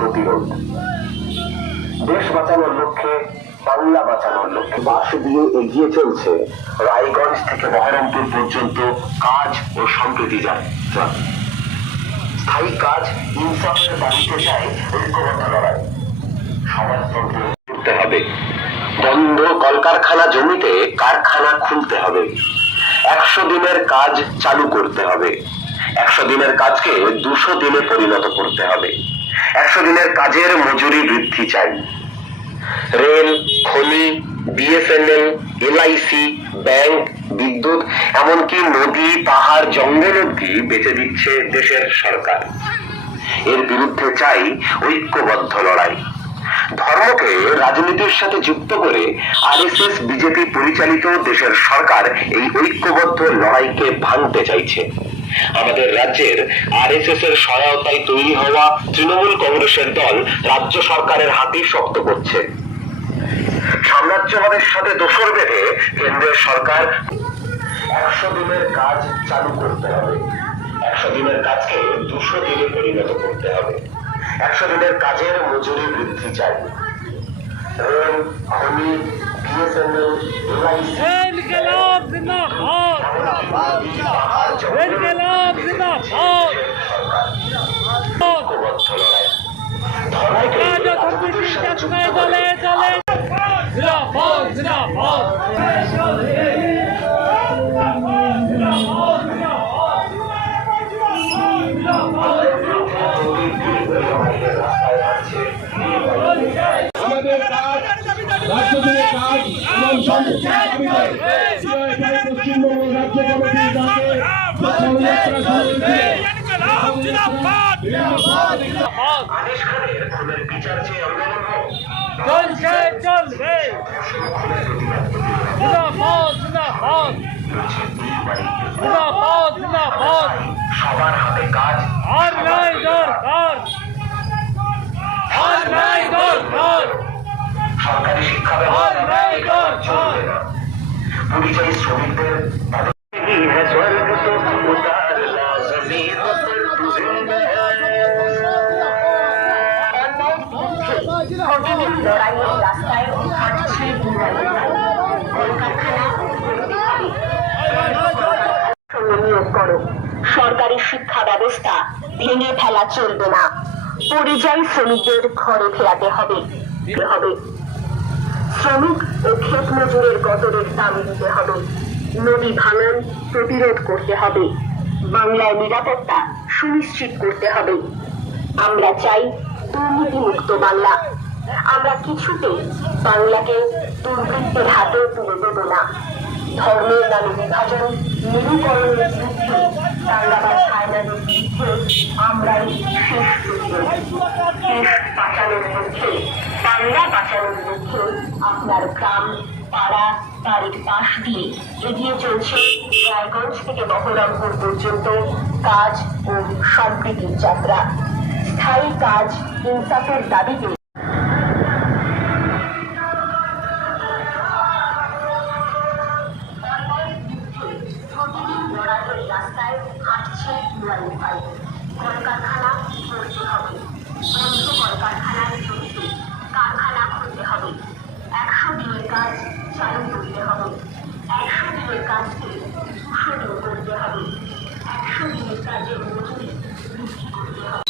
প্রতিরোধ দেশ বাঁচানোর লক্ষ্যে বাঁচানোর লক্ষ্যে বাস দিয়ে এগিয়ে চলছে। রায়গঞ্জ থেকে বহরমপুর পর্যন্ত কাজ ও সম্প্রীতি স্থায়ী কাজ ইনসাফের বাড়িতে চাই ঐক্যবদ্ধ লড়াই। সমাজতন্ত্র করতে হবে। বন্ধ কলকারখানা জমিতে কারখানা খুলতে হবে। একশো দিনের কাজ চালু করতে হবে। একশো দিনের কাজকে দুশো দিনে পরিণত করতে হবে। একশো দিনের কাজের মজুরি বৃদ্ধি চাই। রেল, খনি বিএসএনএল এলআইসি, ব্যাংক, বিদ্যুৎ, এমনকি নদী, পাহাড়, জঙ্গল অব্দি বেঁচে দিচ্ছে দেশের সরকার। এর বিরুদ্ধে চাই ঐক্যবদ্ধ লড়াই। ধর্মকে রাজনীতির সাথে যুক্ত করে আরএসএস, বিজেপি পরিচালিত দেশের সরকার এই ঐক্যবদ্ধ লড়াইকে ভাঙতে চাইছে। আমাদের রাজ্যের আরএসএস এর সহায়তায় তৈরি হওয়া তৃণমূল কংগ্রেসের দল রাজ্য সরকারের হাতে শক্ত করছে। সাম্রাজ্যবাদের সাথে দোসর বেঁধে কেন্দ্রের সরকার একশো দিনের কাজ চালু করতে হবে। একশো দিনের কাজকে দুশো দিনে পরিণত করতে হবে। একশো দিনের কাজের মজুরি বৃদ্ধি চাই। রেল খনি বিএসএনএল ইনকিলাব জিন্দাবাদ কাজা সম্প্রীতিটা শুনে চলে চলে জিন্দাবাদ জিন্দাবাদ আমাদের কাজ রাষ্ট্রপতির কাজ এবং সংসদের সিআইএফআই পশ্চিমবঙ্গ রাজ্য কমিটির ডাকে চলছে চলবে জিন্দাবাদ জিন্দাবাদ। জিন্দাবাদ জিন্দাবাদ। সবার হাতে কাজ পরিযায়ী শ্রমিকদের নিয়োগ করো। সরকারি শিক্ষা ব্যবস্থা ভেঙে ফেলা চলবে না। পরিযায়ী শ্রমিকদের ঘরে ফেরাতে হবে। হবে। শ্রমিক ক্ষেত মজুরের গতরের দাম দিতে হবে। নদী ভাঙন প্রতিরোধ করতে হবে। বাংলায় নিরাপত্তা সুনিশ্চিত করতে হবে। আমরা চাই দুর্নীতিমুক্ত বাংলা। আমরা কিছুতেই বাংলাকে দুর্বৃত্তের হাতে তুলে দেব না। ধর্মের নামে বিভাজন মেরুকরণের বিরুদ্ধে দাঙ্গাবাজ হায়নাদের বিরুদ্ধে আমরাই শেষ প্রতিরোধ দেশ বাঁচানোর লক্ষ্যে বাংলা আপনার গ্রাম পাড়া বাড়ির পাশ দিয়ে এগিয়ে চলছে রায়গঞ্জ থেকে বহরমপুর পর্যন্ত কাজ ও সম্প্রীতির যাত্রা স্থায়ী কাজ ইনসাফের দাবিতে রাস্তায় হাঁটছে কলকারখানা ভর্তি হবে চালু করতে হবে একশো দিনের কাজকে দুশো দিন করতে হবে একশো দিনের কাজের মজুরি। বৃদ্ধি করতে হবে